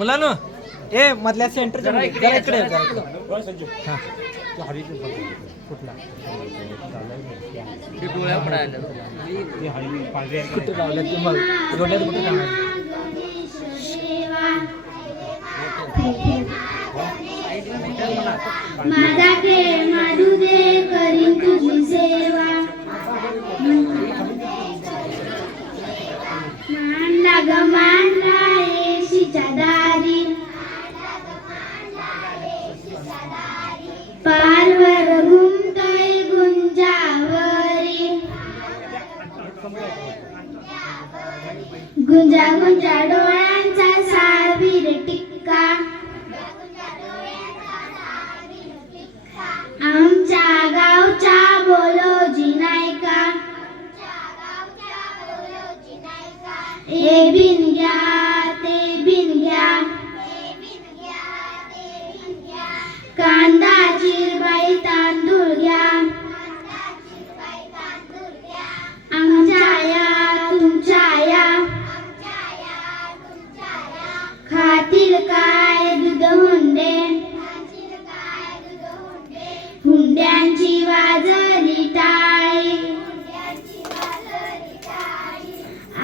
मुलांनो ए मधल्या सेंटर जरा इकडे हां कुठला कुठे लावलं ते मग जोड्यात कुठे कामायचं माझा खेळ माधू दे करीन तुझी सेवा मांडला ग मांडला येशीच्या दारी पालवर घुमतय गुंजावरी गुंजा गुंजा डोळ्यांचा सावीर टिक्का आमच्या गावच्या बोलोजी नायका ए बिन घ्या ते बिन घ्या कांदा चिरबाई तांदूळ घ्या आमच्या या तुमच्या या खातील काय दूध हुंडे हुंड्यांची वाजली टाळी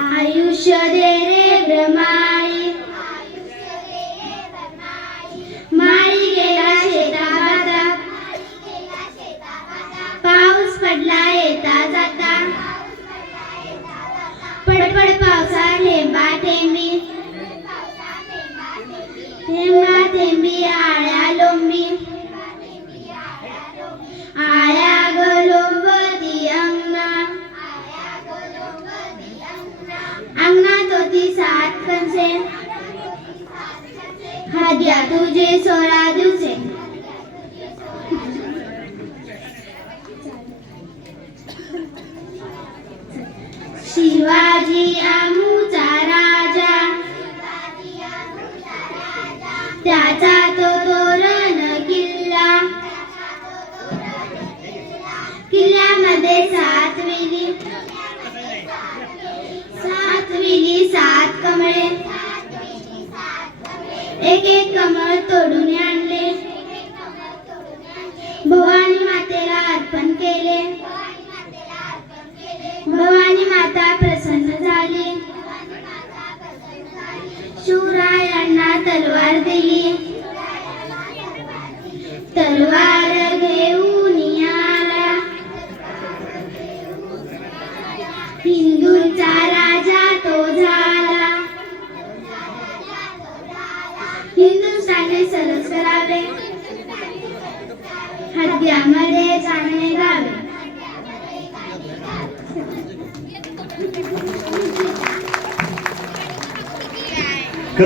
आयुष्य दे रे ब्रह्माई माळी गेला शेताबातात पाऊस पडला येता जाता पडपड पावसा थेंबा थेंबी थेंबा थेंबी आळ्या लोंबी आळ्या ग लोंबती अंगणा अंगणात होती 7 कणसे हाद्या तुझे 16 दिवसे शिवाजी आमूचा राजा त्याचा तो तोरण किल्ला किल्ल्यामध्ये 7 विली 7 कमळे एक एक कमळ तोडून आणले भवानी मातेला अर्पण केले भवानी माता प्रसन्न झाली शिवरायांना तलवार दिली तलवार घेऊन आला हिंदूंचा राजा तो झाला हिंदुस्थानी सरस करावे हद्यामध्ये चांगले गावे